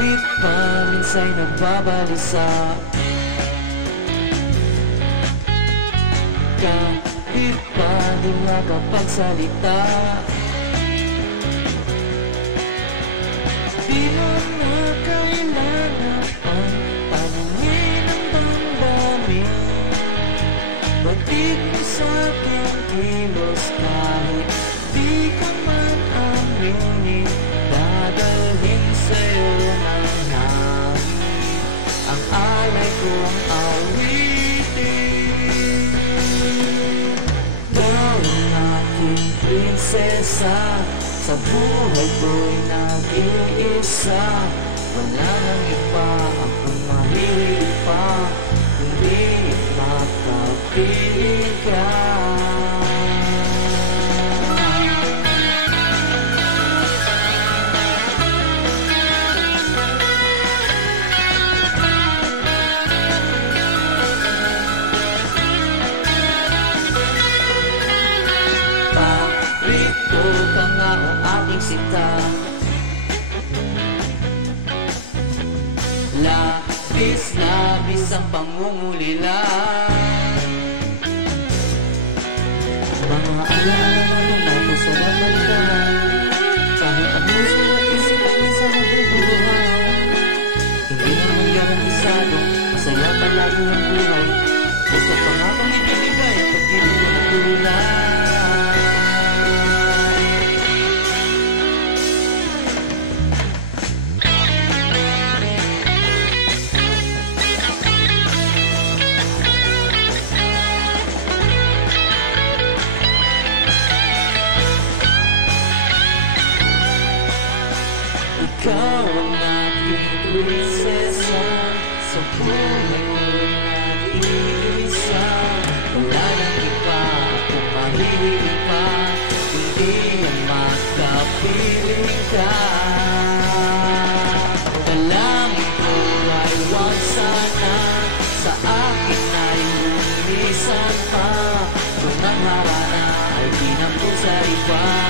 Kahit pa minsa'y nagbabalisa, kahit pa di nakapagsalita, di mo na kailangan pang tanungin ang damdamin. Batik mo sa'king kilos kahit di ka man aminin. Dadalhin sa'yo ng hangin ang alay kong awitin. Ikaw ang aking prinsesa, sa buhay ko'y nag-iisa. Wala nang iba akong mahilig pa, kundi makapiling ka. Parito ka nga o aking sinta, labis-labis ang pangungulila. Mga alaala natin sa nabalitaan, kahit ang puso at isip ay minsan nabubuhay. Hindi naman garantisado, masaya palagi ang buhay. Gusto pa nga bang ibibigay pag di mo natulay. Ikaw ang aking prinsesa, sa buhay ko'y nag-iisa. Wala nang iba akong mahilig pa, kundi ang makapiling ka. Dalangin ko ay huwag sana sa akin ay lumisan pa, kung ang harana ay dinambot sa iba.